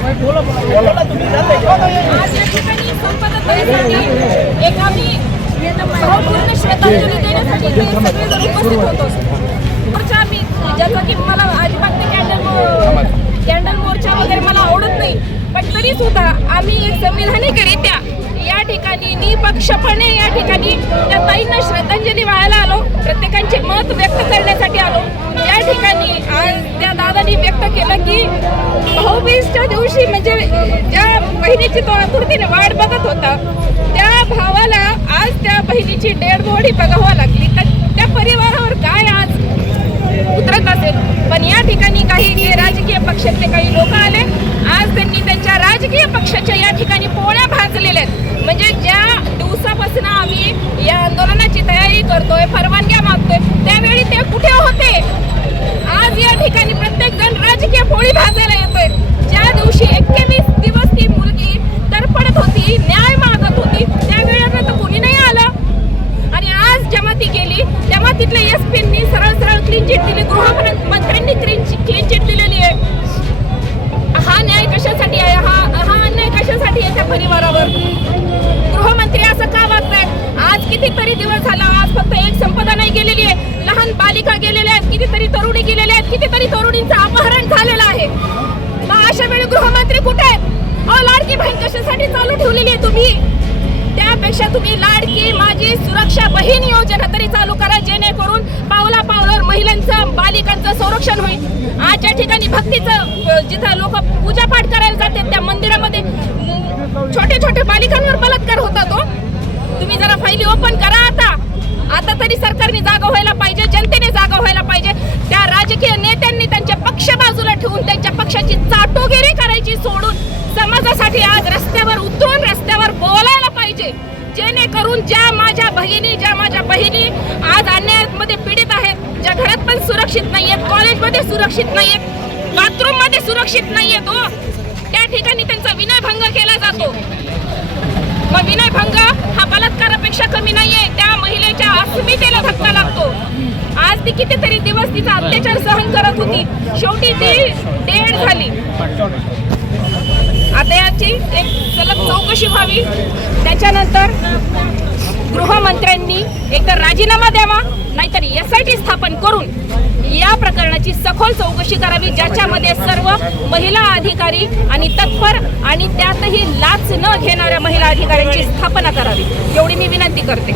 आज या ठिकाणी संपदाताईंसाठी एक आम्ही श्रद्धांजली देण्यासाठी इथे आम्ही ज्याचा की मला अजिबात ते कॅन्डल कॅन्डल मोर्चा वगैरे मला आवडत नाही पण तरी सुद्धा आम्ही संविधानिकरित्या या ठिकाणी निपक्षपणे या ठिकाणी त्या ताईंना श्रद्धांजली वाहायला आलो प्रत्येकांचे मत व्यक्त करण्यासाठी आलो या ठिकाणी आज त्या दिवशी म्हणजे ज्या बहिणीची तो आतुरतेने वाट बघत होता त्या भावाला आज त्या बहिणीची डेड बॉडी बघावा लागली तर त्या परिवारावर काय आज उतरत असेल पण या ठिकाणी काही जे राजकीय पक्षातले काही लोक आले आज त्यांनी त्यांच्या राजकीय पक्षाच्या या ठिकाणी पोळ्या भाजलेल्या आहेत म्हणजे ज्या दिवसापासून आम्ही या आंदोलनाची तयारी करतोय परवानग्या मागतोय त्यावेळी ते कुठे होते आज या ठिकाणी प्रत्येक जण राजकीय पोळी भाजायला येतोय ज्या दिवशी एक्केवीस दिवस ती मुलगी तडपडत होती न्याय मागत होती त्यावेळेला तर कोणी नाही आलं आणि आज जेव्हा ती गेली तेव्हा तिथल्या एस पींनी सरळ सरळ क्लीन चिट दिली गृहमंत्र्यांनी क्लीन क्लीन चिट दिलेली आहे हा न्याय कशासाठी आहे हा हा अन्याय कशासाठी आहे त्या परिवारावर गृहमंत्री असं का वागतायत आज कितीतरी दिवस झाला आज फक्त एक संपदा नाही गेलेली आहे. लहान बालिका गेलेल्या आहेत कितीतरी तरुणी गेलेल्या आहेत कितीतरी तरुणींचं अपहरण झालेलं आहे. मग अशा वेळी गृहमंत्री कुठे आहेत? अहो लाडकी बहीण कशासाठी चालू ठेवलेली आहे तुम्ही? त्यापेक्षा तुम्ही लाडकी माझी सुरक्षा बहीण योजना तरी चालू करा जेणेकरून पावला पावलावर महिलांचं बालिकांचं संरक्षण होईल. आजच्या ठिकाणी भक्तीचं जिथं लोक पूजापाठ करायला जातात त्या मंदिरामध्ये छोटे छोटे बालिकांना बलात्कार होता तो तुम्ही जरा फायली ओपन करा आता. आता तरी सरकारने जागा व्हायला पाहिजे जनतेने जागा व्हायला पाहिजे. त्या राजकीय नेत्यांनी त्यांच्या पक्ष बाजूला ठेवून त्यांच्या पक्षाची चाटोगिरी करायची सोडून समाजासाठी आज रस्त्यावर उतरून रस्त्यावर बोलायला पाहिजे. जेणेकरून ज्या माझ्या बहिणी ज्या माझ्या बहिणी आज अन्यायामध्ये पीडित आहेत ज्या घरात पण सुरक्षित नाहीयेत कॉलेजमध्ये सुरक्षित नाही बाथरूममध्ये सुरक्षित नाहीयेत हो. त्या ठिकाणी त्यांचा विनयभंग केला जातो. मग विनयभंग हा बलात्कारापेक्षा आज ती कितीतरी दिवस तिचा अत्याचार सहन करत होती. शेवटी ती डेड झाली. आता याची एक सलग चौकशी व्हावी. त्याच्यानंतर गृहमंत्र्यांनी एकतर राजीनामा द्यावा नाहीतर एस आय टी स्थापन करून या प्रकरणाची सखोल चौकशी करावी ज्याच्यामध्ये सर्व महिला अधिकारी आणि तत्पर आणि त्यातही लाच न घेणाऱ्या महिला अधिकाऱ्यांची स्थापना करावी. एवढी मी विनंती करते.